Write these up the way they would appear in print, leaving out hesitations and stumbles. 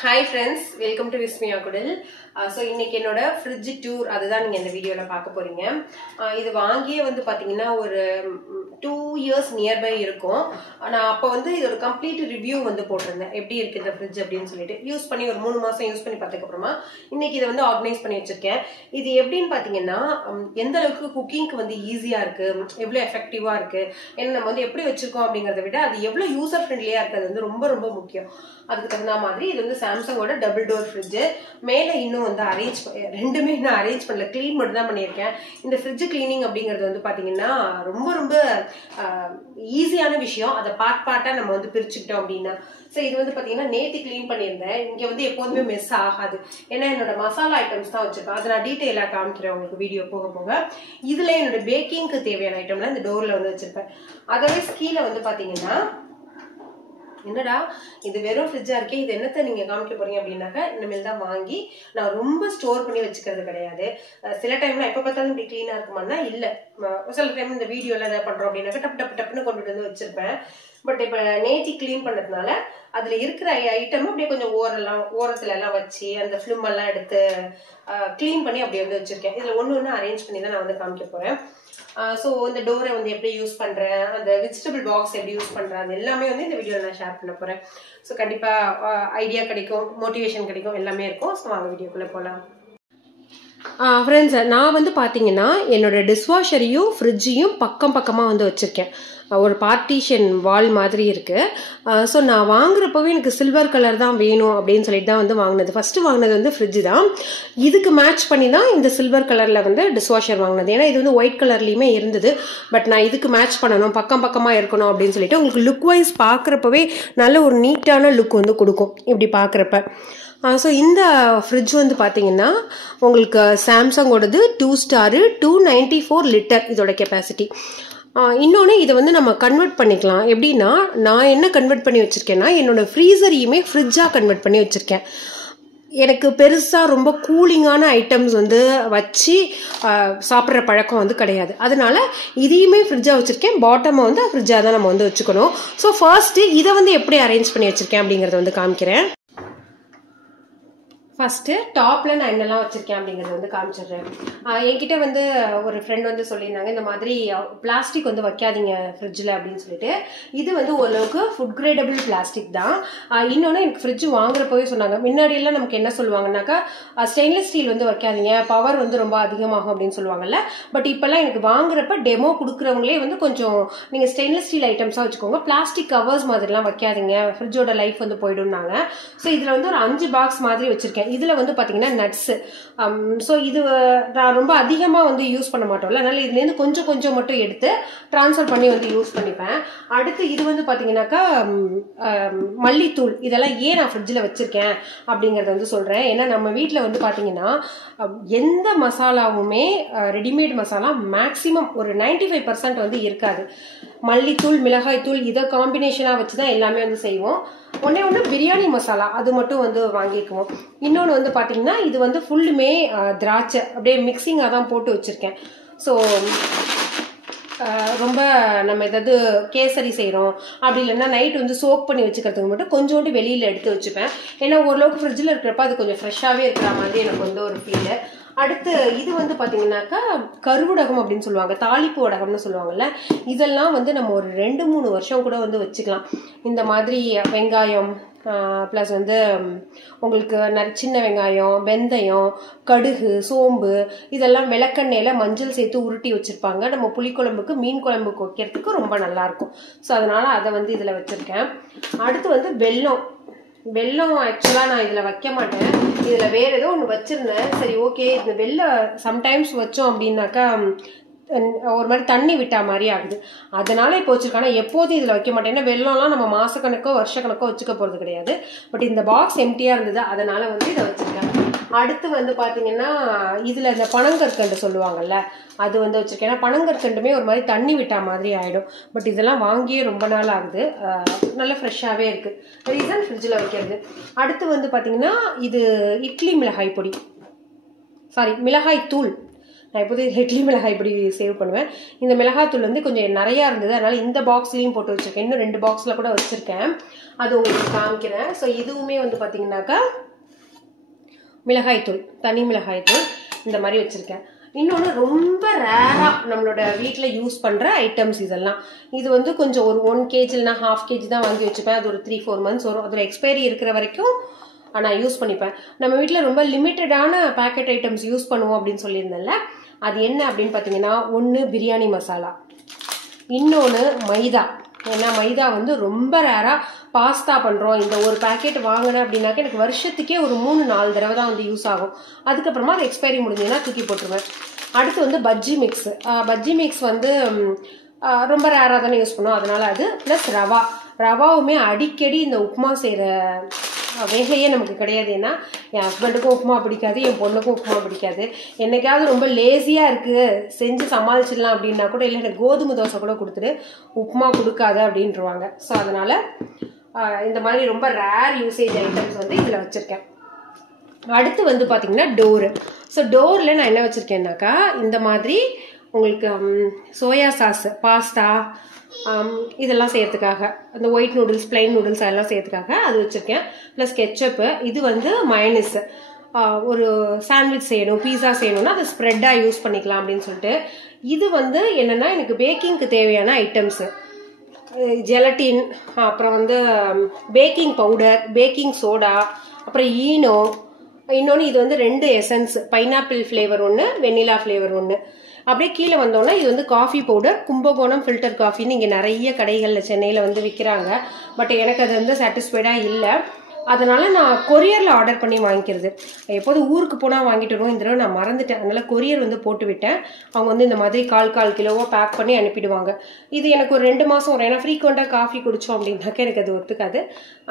Hi friends, welcome to Vismaya Kudal. So இன்னைக்கு என்னோட fridge tour அதுதான் நீங்க இந்த வீடியோல பார்க்க போறீங்க. இது வாங்கியே வந்து பாத்தீங்கன்னா ஒரு 2 years நியர்பை இருக்கும். நான் அப்ப வந்து இதோட கம்ப்ளீட் ரிவ்யூ வந்து போட்டிருந்தேன். எப்படி இருக்கு இந்த ஃப்ரிட்ஜ் அப்படின்னு சொல்லிட்டு யூஸ் பண்ணி ஒரு 3 மாசம் யூஸ் பண்ணி பார்த்ததுக்கு அப்புறமா இன்னைக்கு இதை வந்து ஆர்கனைஸ் பண்ணி வச்சிருக்கேன். இது எப்படின்னு பாத்தீங்கன்னா எந்த அளவுக்கு குக்கிங்க்கு வந்து ஈஸியா இருக்கு, எவ்வளவு எஃபெக்டிவா இருக்கு, ஏன்னா நம்ம வந்து எப்படி வச்சிருக்கோம் அப்படிங்கறத விட அது எவ்வளவு யூசர் ஃப்ரெண்ட்லியா இருக்கு அது வந்து ரொம்ப ரொம்ப முக்கியம். அதுக்கு தகுந்த மாதிரி இது வந்து சாம்சங்கோட டபுள் டோர் ஃப்ரிட்ஜ். மேல இன்னும் வந்து ரெண்டுமே நான் அரேஞ்ச் பண்ணல, கிளீன் மட்டும் தான் பண்ணியிருக்கேன். இந்த ஃப்ரிட்ஜ் கிளீனிங் அப்படிங்கிறது வந்து பாத்தீங்கன்னா ரொம்ப ரொம்ப ஈஸியான விஷயம். அதை பார்ட்டா நம்ம வந்து பிரிச்சுக்கிட்டோம் அப்படின்னா. ஸோ இது வந்து பாத்தீங்கன்னா நேற்று கிளீன் பண்ணியிருந்தேன். இங்க வந்து எப்போதுமே மிஸ் ஆகாது, ஏன்னா என்னோட மசாலா ஐட்டம்ஸ் தான் வச்சிருக்கேன். அதை நான் டீட்டெயிலா காமிக்கிறேன் உங்களுக்கு வீடியோ போக போக. இதுல என்னோட பேக்கிங்க்கு தேவையான ஐட்டம்லாம் இந்த டோர்ல வந்து வச்சிருப்பேன். அதவே கீழே வந்து பாத்தீங்கன்னா என்னடா இது வெறும் ஃப்ரிட்ஜா இருக்கே, இது என்னத்தை நீங்க காமிக்க போறீங்க அப்படின்னாக்கா, இனிமேல் தான் வாங்கி நான் ரொம்ப ஸ்டோர் பண்ணி வச்சுக்கிறது கிடையாது. சில டைம்ல எப்ப பார்த்தாலும் இப்படி கிளீனா இருக்குமானா இல்ல, சில டைம் இந்த வீடியோல ஏதாவது பண்றோம் அப்படின்னாக்கா டப்புன்னு கொண்டுட்டு வந்து வச்சிருப்பேன். பட் இப்ப நேத்தி கிளீன் பண்ணதுனால அதுல இருக்கிற ஐட்டம் அப்படியே கொஞ்சம் ஓரத்துல எல்லாம் வச்சு அந்த ஃபிலிம் எல்லாம் எடுத்து கிளீன் பண்ணி அப்படியே வந்து வச்சிருக்கேன். இதுல ஒண்ணு அரேஞ்ச் பண்ணி தான் நான் வந்து காமிக்க போறேன். ஸோ இந்த டோரை வந்து எப்படி யூஸ் பண்றேன், அந்த வெஜிடபிள் பாக்ஸ் எப்படி யூஸ் பண்றேன், அது எல்லாமே வந்து இந்த வீடியோல நான் ஷேர் பண்ண போறேன். ஸோ கண்டிப்பா ஐடியா கிடைக்கும், மோட்டிவேஷன் கிடைக்கும், எல்லாமே இருக்கும். ஸோ வாங்க வீடியோக்குள்ள போலாம். ஃப்ரெண்ட்ஸ், நான் வந்து பார்த்தீங்கன்னா என்னோட டிஷ்வாஷரையும் ஃப்ரிட்ஜையும் பக்கமாக வந்து வச்சுருக்கேன். ஒரு பார்ட்டிஷன் வால் மாதிரி இருக்கு. ஸோ நான் வாங்குறப்பவே எனக்கு சில்வர் கலர் தான் வேணும் அப்படின்னு சொல்லிட்டு தான் வந்து வாங்கினது. ஃபர்ஸ்ட் வாங்கினது வந்து ஃப்ரிட்ஜ் தான். இதுக்கு மேட்ச் பண்ணி தான் இந்த சில்வர் கலர்ல வந்து டிஷ்வாஷர் வாங்கினது. ஏன்னா இது வந்து ஒயிட் கலர்லயுமே இருந்தது. பட் நான் இதுக்கு மேட்ச் பண்ணணும், பக்கமாக இருக்கணும் அப்படின்னு சொல்லிட்டு உங்களுக்கு லுக் வைஸ் பார்க்குறப்பவே நல்ல ஒரு நீட்டான லுக் வந்து கொடுக்கும் இப்படி பார்க்குறப்ப. ஸோ இந்த ஃப்ரிட்ஜ் வந்து பார்த்தீங்கன்னா உங்களுக்கு சாம்சங்கோடது 2 ஸ்டாரு 294 லிட்டர் இதோட கெப்பாசிட்டி. இன்னொன்று இதை வந்து நம்ம கன்வெர்ட் பண்ணிக்கலாம். எப்படின்னா நான் என்ன கன்வெர்ட் பண்ணி வச்சிருக்கேன்னா என்னோட ஃப்ரீசரையுமே ஃப்ரிட்ஜாக கன்வெர்ட் பண்ணி வச்சிருக்கேன். எனக்கு பெருசாக ரொம்ப கூலிங்கான ஐட்டம்ஸ் வந்து வச்சு சாப்பிட்ற பழக்கம் வந்து கிடையாது. அதனால இதையுமே ஃப்ரிட்ஜாக வச்சுருக்கேன். பாட்டமை வந்து ஃப்ரிட்ஜாக தான் நம்ம வந்து வச்சுக்கணும். ஸோ ஃபர்ஸ்ட்டு இதை வந்து எப்படி அரேஞ்ச் பண்ணி வச்சுருக்கேன் அப்படிங்கிறத வந்து காமிக்கிறேன். ஃபர்ஸ்ட் டாப்ல நான் என்னெல்லாம் வச்சிருக்கேன் அப்படிங்கறது வந்து காமிச்சிடுறேன். என்கிட்ட வந்து ஒரு ஃப்ரெண்ட் வந்து சொல்லியிருந்தாங்க, இந்த மாதிரி பிளாஸ்டிக் வந்து வைக்காதீங்க ஃப்ரிட்ஜில் அப்படின்னு சொல்லிட்டு. இது வந்து ஓரளவுக்கு ஃபுட் கிரேடபிள் பிளாஸ்டிக் தான். இன்னொன்று எனக்கு ஃப்ரிட்ஜ் வாங்குறப்பவே சொன்னாங்க, முன்னாடி எல்லாம் நமக்கு என்ன சொல்லுவாங்கன்னாக்கா ஸ்டெயின்லெஸ் ஸ்டீல் வந்து வைக்காதீங்க, பவர் வந்து ரொம்ப அதிகமாகும் அப்படின்னு சொல்லுவாங்கல்ல. பட் இப்பெல்லாம் எனக்கு வாங்குறப்ப டெமோ கொடுக்குறவங்களே வந்து கொஞ்சம் நீங்க ஸ்டெயின்லெஸ் ஸ்டீல் ஐட்டம்ஸா வச்சுக்கோங்க, பிளாஸ்டிக் கவர்ஸ் மாதிரிலாம் வைக்காதீங்க, ஃப்ரிட்ஜோட லைஃப் வந்து போயிடும்னாங்க. ஸோ இதுல வந்து ஒரு 5 பாக்ஸ் மாதிரி வச்சிருக்கேன். இதுல வந்து பாத்தீங்கன்னா நட்ஸ். ஸோ இது நான் ரொம்ப அதிகமா வந்து யூஸ் பண்ண மாட்டோம்ல, அதனால இதுல இருந்து கொஞ்சம் கொஞ்சம் மட்டும் எடுத்து டிரான்ஸ்ஃபர் பண்ணி வந்து யூஸ் பண்ணிப்பேன். அடுத்து இது வந்து பாத்தீங்கன்னாக்கா மல்லித்தூள். இதெல்லாம் ஏன் நான் ஃப்ரிட்ஜில் வச்சிருக்கேன் அப்படிங்கறத வந்து சொல்றேன். ஏன்னா நம்ம வீட்டில் வந்து பாத்தீங்கன்னா எந்த மசாலாவுமே ரெடிமேட் மசாலா மேக்சிமம் ஒரு 95% வந்து இருக்காது. மல்லித்தூள் மிளகாய் தூள் இதை காம்பினேஷனா வச்சுதான் எல்லாமே வந்து செய்வோம். ஒண்ணு பிரியாணி மசாலா அது மட்டும் வந்து வாங்கிக்குவோம். இன்னொன்று வந்து பாத்தீங்கன்னா இது வந்து ஃபுல்லுமே திராட்சை அப்படியே மிக்சிங்காக தான் போட்டு வச்சிருக்கேன். ஸோ ரொம்ப நம்ம ஏதாவது கேசரி செய்கிறோம் அப்படி இல்லைன்னா நைட் வந்து சோக் பண்ணி வச்சுக்கிறதுக்கு மட்டும் கொஞ்சோண்டு வெளியில் எடுத்து வச்சுப்பேன். ஏன்னா ஓரளவுக்கு ஃப்ரிட்ஜில் இருக்கிறப்ப அது கொஞ்சம் ஃப்ரெஷ்ஷாகவே இருக்கிற மாதிரி எனக்கு வந்து ஒரு ஃபீல். அடுத்து இது வந்து பாத்தீங்கன்னாக்கா கருவடகம் அப்படின்னு சொல்லுவாங்க, தாளிப்பு வடகம்னு சொல்லுவாங்கல்ல. இதெல்லாம் வந்து நம்ம ஒரு 2-3 வருஷம் கூட வந்து வச்சுக்கலாம். இந்த மாதிரி வெங்காயம் பிளஸ் வந்து உங்களுக்கு சின்ன வெங்காயம், வெந்தயம், கடுகு, சோம்பு இதெல்லாம் விளக்கெண்ணெயில மஞ்சள் சேர்த்து உருட்டி வச்சிருப்பாங்க. நம்ம புளிக்குழம்புக்கு மீன் குழம்புக்கு வைக்கிறதுக்கு ரொம்ப நல்லா இருக்கும். ஸோ அதனால அதை வந்து இதுல வச்சிருக்கேன். அடுத்து வந்து வெல்லம் ஆக்சுவலா நான் இதுல வைக்க மாட்டேன், இதுல வேற ஏதோ ஒண்ணு வச்சிருந்தேன். சரி ஓகே, இந்த வெல்லம் சம்டைம்ஸ் வச்சோம் அப்படின்னாக்கா ஒரு மாதிரி தண்ணி விட்டா மாதிரி ஆகுது, அதனால இப்போ வச்சிருக்கேன். ஆனா எப்போதும் இதுல வைக்க மாட்டேன், ஏன்னா வெள்ளம்லாம் நம்ம மாசக்கணக்கோ வருஷக்கணக்கோ வச்சுக்க போறது கிடையாது. பட் இந்த பாக்ஸ் எம்டியா இருந்தது, அதனால வந்து இதை வச்சிருக்கேன். அடுத்து வந்து பாத்தீங்கன்னா இதுல இந்த பனங்கற்கண்டு சொல்லுவாங்கல்ல அது வந்து வச்சிருக்கேன். ஏன்னா பனங்கற்கண்டுமே ஒரு மாதிரி தண்ணி விட்டா மாதிரி ஆயிடும். பட் இதெல்லாம் வாங்கியே ரொம்ப நாள் ஆகுது, நல்ல ஃப்ரெஷ்ஷாவே இருக்கு. ரீசன் ஃப்ரிட்ஜில் வைக்கிறது. அடுத்து வந்து பாத்தீங்கன்னா இது இட்லி மிளகாய் பொடி, சாரி மிளகாய் தூள். நான் எப்போதும் இட்லி மிளகாய் இப்படி சேவ் பண்ணுவேன். இந்த மிளகாத்தூள் வந்து கொஞ்சம் நிறையா இருந்தது, அதனால் இந்த பாக்ஸ்லேயும் போட்டு வச்சுருக்கேன். இன்னும் 2 பாக்ஸில் கூட வச்சுருக்கேன், அது உங்களுக்கு காமிக்கிறேன். ஸோ இதுவுமே வந்து பார்த்தீங்கன்னாக்கா மிளகாய்த்தூள், தனி மிளகாய்த்தூள் இந்த மாதிரி வச்சுருக்கேன். இன்னொன்று ரொம்ப ரேராக நம்மளோட வீட்டில் யூஸ் பண்ணுற ஐட்டம்ஸ் இதெல்லாம். இது வந்து கொஞ்சம் ஒரு 1 kg இல்லைனா 1/2 kg தான் வாங்கி வச்சுப்பேன். அது ஒரு 3-4 months வரும். அதோட எக்ஸ்பைரி இருக்கிற வரைக்கும் நான் யூஸ் பண்ணிப்பேன். நம்ம வீட்டில் ரொம்ப லிமிட்டடான பேக்கெட் ஐட்டம்ஸ் யூஸ் பண்ணுவோம் அப்படின்னு சொல்லியிருந்தேன்ல, அது என்ன அப்படின்னு பார்த்தீங்கன்னா, ஒன்று பிரியாணி மசாலா, இன்னொன்று மைதா. ஏன்னா மைதா வந்து ரொம்ப ரேராக பாஸ்தா பண்ணுறோம். இந்த ஒரு பேக்கெட் வாங்கினேன் அப்படின்னாக்க எனக்கு வருஷத்துக்கே ஒரு 3-4 தடவை தான் வந்து யூஸ் ஆகும். அதுக்கப்புறமா அது எக்ஸ்பைரி முடிஞ்சுன்னா தூக்கி போட்டுருவேன். அடுத்து வந்து பஜ்ஜி மிக்ஸ். பஜ்ஜி மிக்ஸ் வந்து ரொம்ப ரேராக தானே யூஸ் பண்ணுவோம், அதனால அது. ப்ளஸ் ரவாவுமே அடிக்கடி இந்த உப்புமா செய்கிற வேலையே நமக்கு கிடையாது. ஏன்னா என் ஹஸ்பண்டுக்கும் உப்புமா பிடிக்காது, என் பொண்ணுக்கும் உப்புமா பிடிக்காது. என்னைக்காவது ரொம்ப லேசியாக இருக்குது செஞ்சு சமாளிச்சிடலாம் அப்படின்னா கூட, இல்லை எனக்கு கோதுமை தோசை கூட கொடுத்துட்டு உப்புமா கொடுக்காது அப்படின்ட்டுருவாங்க. ஸோ அதனால் இந்த மாதிரி ரொம்ப ரேர் யூசேஜ் ஐட்டம்ஸ் வந்து இதில் வச்சுருக்கேன். அடுத்து வந்து பார்த்திங்கன்னா டோரு. ஸோ டோரில் நான் என்ன வச்சுருக்கேன்னாக்கா, இந்த மாதிரி உங்களுக்கு சோயா சாஸ், பாஸ்தா இதெல்லாம் செய்யறதுக்காக, அந்த ஒயிட் நூடுல்ஸ், பிளைன் நூடுல்ஸ் அதெல்லாம் செய்யறதுக்காக அது வச்சுருக்கேன். Plus ketchup. இது வந்து மயனிஸ். ஒரு சாண்ட்விச் செய்யணும், பீஸா செய்யணும்னா அதை ஸ்ப்ரெட்டாக யூஸ் பண்ணிக்கலாம் அப்படின்னு சொல்லிட்டு. இது வந்து என்னென்னா எனக்கு பேக்கிங்க்கு தேவையான ஐட்டம்ஸு. ஜெலட்டின், அப்புறம் வந்து பேக்கிங் பவுடர், பேக்கிங் சோடா, அப்புறம் ஈனோ. இன்னொன்று இது வந்து 2 எசன்ஸ், பைனாப்பிள் ஃப்ளேவர் ஒன்று, வெண்ணிலா ஃப்ளேவர் ஒன்று. அப்படியே கீழே வந்தோன்னா இது வந்து காஃபி பவுடர், கும்பகோணம் ஃபில்டர் காஃபின்னு இங்கே நிறைய கடைகளில் சென்னையில் வந்து விற்கிறாங்க. பட் எனக்கு அது வந்து சாட்டிஸ்ஃபைடாக இல்லை. அதனால் நான் கொரியரில் ஆர்டர் பண்ணி வாங்கிக்கிறது. எப்போதும் ஊருக்கு போனால் வாங்கிட்டு வருவோம், இந்த தடவை நான் மறந்துட்டேன். அதனால் கொரியர் வந்து போட்டு விட்டேன். அவங்க வந்து இந்த மாதிரி 1/4 கிலோவாக பேக் பண்ணி அனுப்பிடுவாங்க. இது எனக்கு ஒரு 2 மாதம் வரும். ஏன்னா ஃப்ரீக்வெண்ட்டாக காஃபி குடித்தோம் அப்படின்னாக்க எனக்கு அது ஒத்துக்காது.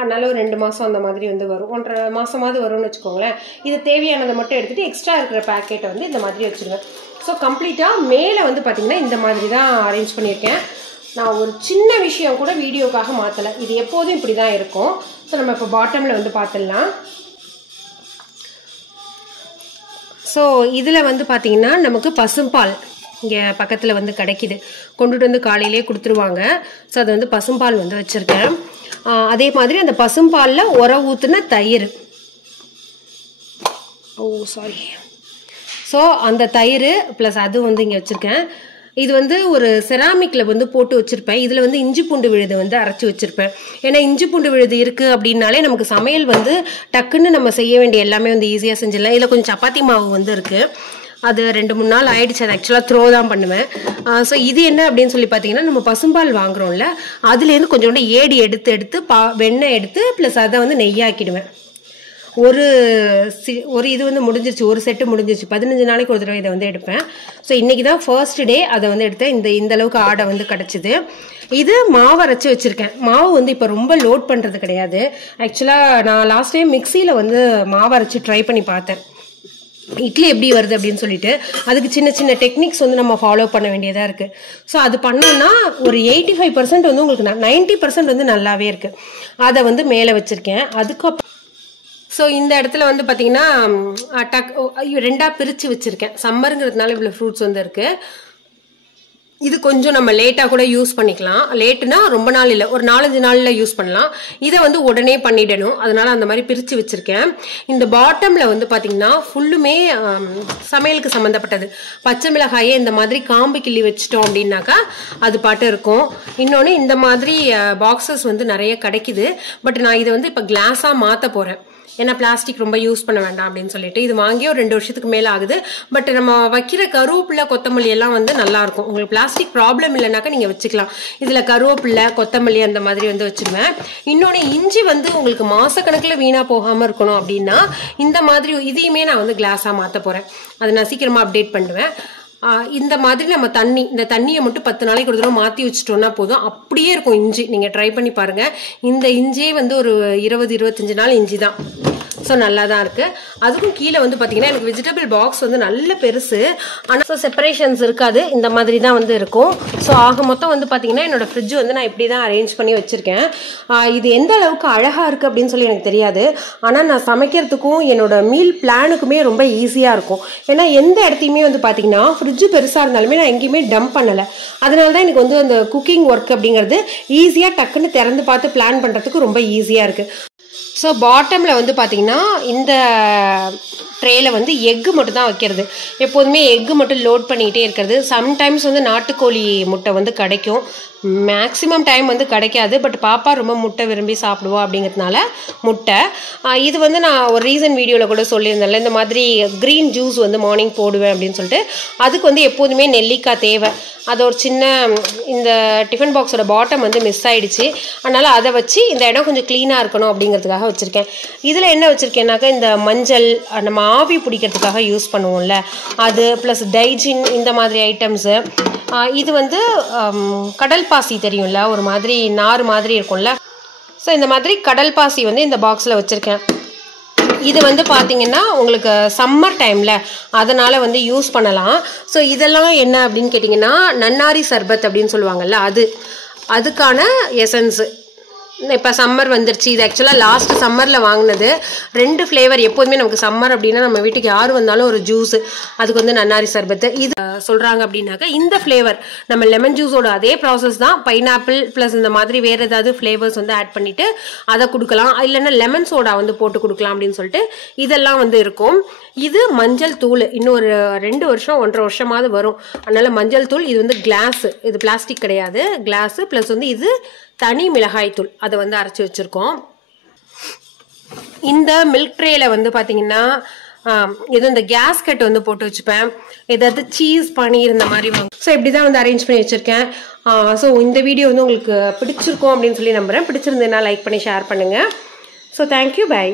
அதனால ஒரு 2 மாதம் அந்த மாதிரி வந்து வரும். 1.5 மாதமாவது வரும்னு வச்சுக்கோங்களேன். இது தேவையானதை மட்டும் எடுத்துகிட்டு எக்ஸ்ட்ரா இருக்கிற பேக்கெட்டை வந்து இந்த மாதிரி வச்சுருவேன். ஸோ கம்ப்ளீட்டாக மேலே வந்து பார்த்திங்கன்னா இந்த மாதிரி தான் அரேஞ்ச் பண்ணியிருக்கேன். நான் ஒரு சின்ன விஷயம் கூட வீடியோக்காக மாற்றலை, இது எப்போதும் இப்படி தான் இருக்கும். ஸோ நம்ம இப்போ பாட்டமில் வந்து பார்த்துடலாம். ஸோ இதில் வந்து பார்த்திங்கன்னா நமக்கு பசும்பால் இங்கே பக்கத்தில் வந்து கிடைக்கிது, கொண்டுட்டு வந்து காலையிலே கொடுத்துருவாங்க. ஸோ அது வந்து பசும்பால் வந்து வச்சுருக்கேன். அதே மாதிரி அந்த பசும்பாலில் ஊற்றின தயிர், ஸோ அந்த தயிர் ப்ளஸ் அது வந்து இங்கே வச்சுருக்கேன். இது வந்து ஒரு செராமிக்கில் வந்து போட்டு வச்சுருப்பேன். இதில் வந்து இஞ்சி பூண்டு விழுது வந்து அரைச்சி வச்சுருப்பேன். ஏன்னா இஞ்சி பூண்டு விழுது இருக்குது அப்படின்னாலே நமக்கு சமையல் வந்து டக்குன்னு நம்ம செய்ய வேண்டிய எல்லாமே வந்து ஈஸியாக செஞ்சிடலாம். இதில் கொஞ்சம் சப்பாத்தி மாவு வந்து இருக்குது, அது 2-3 நாள் ஆயிடுச்சு. அது ஆக்சுவலாக த்ரோ தான் பண்ணுவேன். ஸோ இது என்ன அப்படின்னு சொல்லி பார்த்தீங்கன்னா, நம்ம பசும்பால் வாங்குறோம்ல, அதுலேருந்து கொஞ்சோண்டு ஏடி எடுத்து வெண்ணெய் எடுத்து ப்ளஸ் அதை வந்து நெய்யாக்கிடுவேன். ஒரு இது வந்து முடிஞ்சிருச்சு, ஒரு செட்டு முடிஞ்சிருச்சு. 15 நாளைக்கு ஒரு தடவை இதை வந்து எடுப்பேன். ஸோ இன்றைக்கி தான் ஃபர்ஸ்ட் டே அதை வந்து எடுத்தேன். இந்த அளவுக்கு ஆடை வந்து கிடச்சிது. இது மாவு அரைச்சி வச்சுருக்கேன். மாவு வந்து இப்போ ரொம்ப லோட் பண்ணுறது கிடையாது. ஆக்சுவலாக நான் லாஸ்ட் டைம் மிக்சியில் வந்து மாவு அரைச்சி ட்ரை பண்ணி பார்த்தேன், இட்லி எப்படி வருது அப்படின்னு சொல்லிட்டு. அதுக்கு சின்ன சின்ன டெக்னிக்ஸ் வந்து நம்ம ஃபாலோ பண்ண வேண்டியதாக இருக்குது. ஸோ அது பண்ணோன்னா ஒரு 85% வந்து உங்களுக்கு 90% வந்து நல்லாவே இருக்குது. அதை வந்து மேலே வச்சுருக்கேன். அதுக்கப்புறம் ஸோ இந்த இடத்துல வந்து பார்த்தீங்கன்னா 2ஆக பிரித்து வச்சுருக்கேன். சம்மருங்கிறதுனால இவ்வளோ ஃப்ரூட்ஸ் வந்து இருக்குது. இது கொஞ்சம் நம்ம லேட்டாக கூட யூஸ் பண்ணிக்கலாம். லேட்டுனா ரொம்ப நாள் இல்லை, ஒரு 4-5 நாளில் யூஸ் பண்ணலாம். இதை வந்து உடனே பண்ணிடணும், அதனால அந்த மாதிரி பிரித்து வச்சுருக்கேன். இந்த பாட்டமில் வந்து பார்த்திங்கன்னா ஃபுல்லுமே சமையலுக்கு சம்மந்தப்பட்டது. பச்சை மிளகாயை இந்த மாதிரி காம்பு கிள்ளி வச்சிட்டோம் அப்படின்னாக்கா அது பாட்டு இருக்கும். இன்னொன்று இந்த மாதிரி பாக்ஸஸ் வந்து நிறைய கிடைக்குது. பட் நான் இதை வந்து இப்போ கிளாஸாக மாற்ற போகிறேன். ஏன்னா பிளாஸ்டிக் ரொம்ப யூஸ் பண்ண வேண்டாம் அப்படின்னு சொல்லிட்டு. இது வாங்கி ஒரு 2 வருஷத்துக்கு மேலே ஆகுது. பட் நம்ம வைக்கிற கருவேப்பிலை, கொத்தமல்லி எல்லாம் வந்து நல்லாயிருக்கும். உங்களுக்கு பிளாஸ்டிக் ப்ராப்ளம் இல்லைனாக்கா நீங்கள் வச்சுக்கலாம். இதில் கருவேப்பிலை, கொத்தமல்லி அந்த மாதிரி வந்து வச்சுருவேன். இன்னொன்று இஞ்சி வந்து உங்களுக்கு மாதக்கணக்கில் வீணாக போகாமல் இருக்கணும் அப்படின்னா இந்த மாதிரி இதையுமே நான் வந்து கிளாஸாக மாற்ற போகிறேன். அதை நான் சீக்கிரமாக அப்டேட் பண்ணுவேன். இந்த மாதிரி நம்ம இந்த தண்ணியை மட்டும் 10 நாளைக்கு ஒரு தடவை மாற்றி வச்சுட்டோம்னா போதும், அப்படியே இருக்கும் இஞ்சி. நீங்கள் ட்ரை பண்ணி பாருங்கள். இந்த இஞ்சியே வந்து ஒரு 20-25 நாள் இஞ்சி தான். ஸோ நல்லா தான் இருக்குது. அதுக்கும் கீழே வந்து பார்த்தீங்கன்னா எனக்கு வெஜிடபிள் பாக்ஸ் வந்து நல்ல பெருசு. ஆனால் ஸோ செப்பரேஷன்ஸ் இருக்காது, இந்த மாதிரி தான் வந்து இருக்கும். ஸோ ஆக மொத்தம் வந்து பார்த்தீங்கன்னா என்னோட ஃப்ரிட்ஜ் வந்து நான் இப்படி தான் அரேஞ்ச் பண்ணி வச்சுருக்கேன். இது எந்த அளவுக்கு அழகாக இருக்குது அப்படின்னு சொல்லி எனக்கு தெரியாது. ஆனால் நான் சமைக்கிறதுக்கும் என்னோட மீல் பிளானுக்குமே ரொம்ப ஈஸியாக இருக்கும். ஏன்னா எந்த இடத்தையுமே வந்து பார்த்தீங்கன்னா ஃப்ரிட்ஜ் பெருசாக இருந்தாலுமே நான் எங்கேயுமே டம்ப் பண்ணலை. அதனால தான் எனக்கு வந்து அந்த குக்கிங் ஒர்க் அப்படிங்கிறது ஈஸியாக டக்குன்னு திறந்து பார்த்து பிளான் பண்ணுறதுக்கு ரொம்ப ஈஸியாக இருக்குது. ஸோ பாட்டமில் வந்து பார்த்தீங்கன்னா இந்த ட்ரேயில் வந்து எக்கு மட்டும் தான் வைக்கிறது. எப்போதுமே எக்கு மட்டும் லோட் பண்ணிக்கிட்டே இருக்கிறது. சம்டைம்ஸ் வந்து நாட்டுக்கோழி முட்டை வந்து கிடைக்கும், மேக்ஸிமம் டைம் வந்து கிடைக்காது. பட் பாப்பா ரொம்ப முட்டை விரும்பி சாப்பிடுவா அப்படிங்கிறதுனால முட்டை. இது வந்து நான் ஒரு ரீசன் வீடியோவில் கூட சொல்லியிருந்தேன்ல, இந்த மாதிரி க்ரீன் ஜூஸ் வந்து மார்னிங் போடுவேன் அப்படின்னு சொல்லிட்டு. அதுக்கு வந்து எப்போதுமே நெல்லிக்காய் தேவை. அது ஒரு சின்ன இந்த டிஃபன் பாக்ஸோட பாட்டம் வந்து மிஸ் ஆகிடுச்சு. அதனால் அதை வச்சு இந்த இடம் கொஞ்சம் க்ளீனாக இருக்கணும் அப்படிங்கிறதுக்காக வச்சுருக்கேன். இதில் என்ன வச்சுருக்கேன்னாக்கா இந்த மஞ்சள் நம்ம ஆவி பிடிக்கிறதுக்காக யூஸ் பண்ணுவோம்ல அது, ப்ளஸ் டைஜின் இந்த மாதிரி ஐட்டம்ஸு. இது வந்து கடல் பாசி தெரியும்ல, ஒரு மாதிரி நார் மாதிரி இருக்கும்ல. ஸோ இந்த மாதிரி கடல் பாசி வந்து இந்த பாக்ஸில் வச்சுருக்கேன். இது வந்து பார்த்தீங்கன்னா உங்களுக்கு சம்மர் டைமில் அதனால் வந்து யூஸ் பண்ணலாம். ஸோ இதெல்லாம் என்ன அப்படின்னு கேட்டிங்கன்னா நன்னாரி சர்பத் அப்படின்னு சொல்லுவாங்கள்ல, அதுக்கான எசன்ஸு. இப்போ சம்மர் வந்துருச்சு. இது ஆக்சுவலாக லாஸ்ட் சம்மரில் வாங்கினது. 2 ஃப்ளேவர். எப்போதுமே நமக்கு சம்மர் அப்படின்னா நம்ம வீட்டுக்கு யார் வந்தாலும் ஒரு ஜூஸு, அதுக்கு வந்து நன்னாரி சர்பத்து இது சொல்கிறாங்க. அப்படின்னாக்கா இந்த ஃப்ளேவர் நம்ம லெமன் ஜூஸோட அதே ப்ராசஸ் தான். பைனாப்பிள் ப்ளஸ் இந்த மாதிரி வேறு ஏதாவது ஃப்ளேவர்ஸ் வந்து ஆட் பண்ணிவிட்டு அதை கொடுக்கலாம். இல்லைன்னா லெமன் சோடா வந்து போட்டு கொடுக்கலாம் அப்படின்னு சொல்லிட்டு இதெல்லாம் வந்து இருக்கும். இது மஞ்சள் தூள். இன்னும் ஒரு 2 வருஷம் 1.5 வருஷமாவது வரும். அதனால் மஞ்சள் தூள். இது வந்து கிளாஸு, இது பிளாஸ்டிக் கிடையாது, கிளாஸு. ப்ளஸ் வந்து இது தனி மிளகாய் தூள், அதை வந்து அரைச்சி வச்சுருக்கோம். இந்த மில்க் ட்ரேயில் வந்து பார்த்தீங்கன்னா இது இந்த கேஸ்கட் வந்து போட்டு வச்சுப்பேன். ஏதாவது சீஸ் பனீர் இந்த மாதிரி வாங்க. ஸோ இப்படி தான் வந்து அரேஞ்ச் பண்ணி வச்சுருக்கேன். ஸோ இந்த வீடியோ வந்து உங்களுக்கு பிடிச்சிருக்கும் அப்படின்னு சொல்லி நம்புகிறேன். பிடிச்சிருந்ததுன்னா லைக் பண்ணி ஷேர் பண்ணுங்கள். So thank you, by.